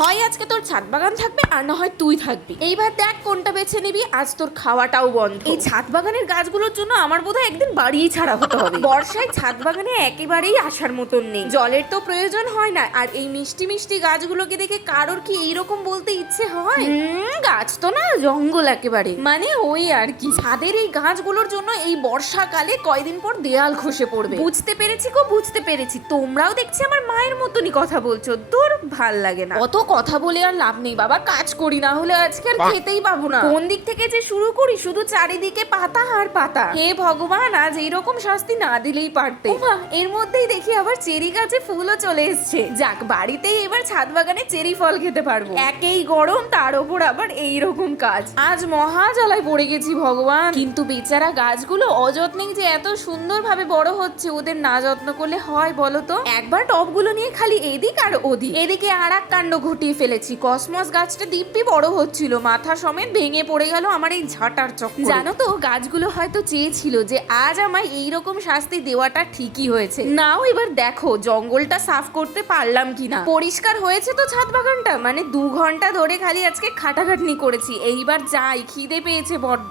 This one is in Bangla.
হয় আজকে তোর ছাদ বাগান থাকবে আর না হয় তুই থাকবি। এইবার দেখ কোনটা বেছে নিবি। আজ তোর খাওয়াটাও বন্ধ। এই ছাদ বাগানের গাছগুলোর জন্য আমার বোধহয় একদিন বাড়িই ছাড়া হতে হবে। বর্ষায় ছাদ বাগানে একেবারেই আসার মতন নেই, জলের তো প্রয়োজন হয় না। আর এই মিষ্টি মিষ্টি গাছগুলোকে দেখে কারোর কি এইরকম বলতে ইচ্ছে হয়? গাছ তো না, জঙ্গল একেবারে, মানে ওই আর কি। ছাদের এই গাছগুলোর জন্য এই বর্ষাকালে কয়দিন পর দেয়াল খসে পড়বে। বুঝতে পেরেছি গো, বুঝতে পেরেছি। তোমরাও দেখছি আমার মায়ের মতনই কথা বলছো। তোর ভাল লাগে না। অত কথা বলে আর লাভ নেই বাবা, কাজ করি, না হলে আজকে আর খেতেই পাবো না। কোন দিক থেকে যে শুরু করি, শুধু চারিদিকে পাতা আর পাতা। হে ভগবান, আজ এইরকম শাস্তি না দিলেই পারতে। এর মধ্যেই দেখি আবার চেরি গাছে ফুলও চলে এসছে। যাক, বাড়িতেই এবার ছাদ বাগানে চেরি ফল খেতে পারবো। একেই গরম, তার ওপর আবার এইরকম কাজ। আজ মহা জ্বালায় পড়ে গেছি ভগবান। কিন্তু বেচারা গাছগুলো অযত্নেই যে এত সুন্দরভাবে বড় হচ্ছে, ওদের না যত্ন করলে হয় বলো তো? একবার টবগুলো নিয়ে খালি এদিক আর ওদিক। এদিকে আর এক কাণ্ড ঘটিয়ে ফেলেছি। কসমস গাছটা দিব্যি বড় হচ্ছিল, মাথা সমেত ভেঙে পড়ে গেল আমার এই ঝাঁটার চক্করে। জানো তো, গাছগুলো হয়তো চেয়েছিল যে আজ আমায় এইরকম শাস্তি দেওয়াটা ঠিকই হয়েছে। নাও এবার দেখো জঙ্গলটা সাফ করতে পারলাম কিনা। পরিষ্কার হয়েছে তো ছাদ বাগানটা? মানে 2 ঘন্টা ধরে খালি আজকে খাটাখাটনি করেছি। এইবার যাই, খিদে পেয়েছে বড্ড।